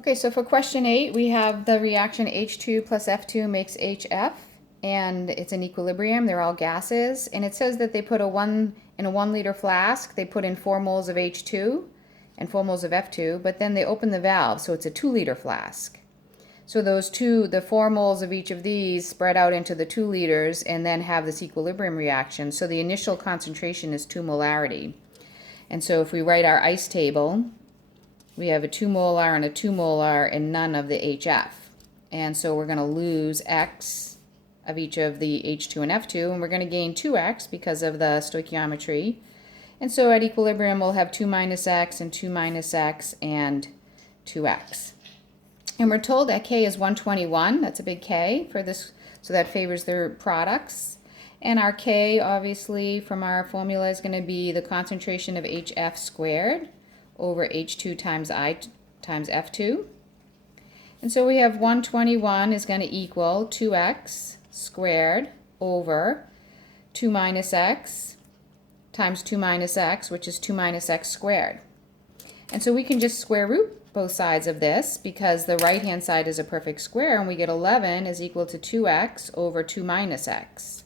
Okay, so for question 8, we have the reaction H2 plus F2 makes HF, and it's in equilibrium. They're all gases, and it says that they put in a 1 liter flask, they put in 4 moles of H2 and 4 moles of F2, but then they open the valve, so it's a 2 liter flask. So the 4 moles of each of these spread out into the 2 liters and then have this equilibrium reaction. So the initial concentration is 2 molarity. And so if we write our ice table, we have a 2 molar and a 2 molar and none of the HF. And so we're going to lose X of each of the H2 and F2, and we're going to gain 2X because of the stoichiometry. And so at equilibrium, we'll have 2 minus X and 2 minus X and 2X. And we're told that K is 121. That's a big K for this, so that favors their products. And our K, obviously, from our formula is going to be the concentration of HF squared over H2 times I times F2. And so we have 121 is going to equal 2x squared over 2 minus x times 2 minus x, which is 2 minus x squared. And so we can just square root both sides of this because the right-hand side is a perfect square, and we get 11 is equal to 2x over 2 minus x.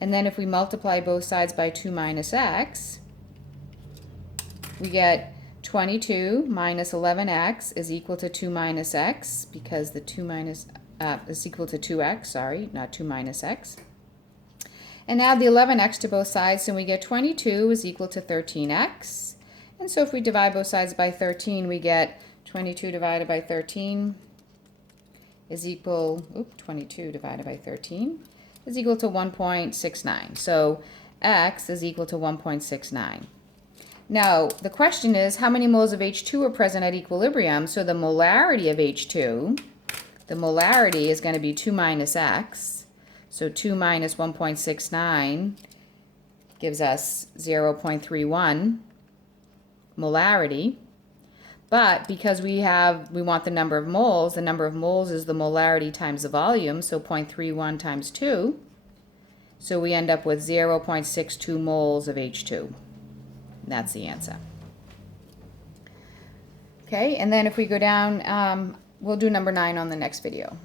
And then if we multiply both sides by 2 minus x, we get 22 minus 11x is equal to 2 minus x, because the 2 minus is equal to 2x, sorry, not 2 minus x. And add the 11x to both sides, and we get 22 is equal to 13x. And so if we divide both sides by 13, we get 22 divided by 13 is equal, 22 divided by 13 is equal to 1.69. So x is equal to 1.69. Now, the question is, how many moles of H2 are present at equilibrium? So the molarity of H2, the molarity is going to be 2 minus x. So 2 minus 1.69 gives us 0.31 molarity. But because we want the number of moles is the molarity times the volume, so 0.31 times 2. So we end up with 0.62 moles of H2. That's the answer. Okay, and then if we go down, we'll do number 9 on the next video.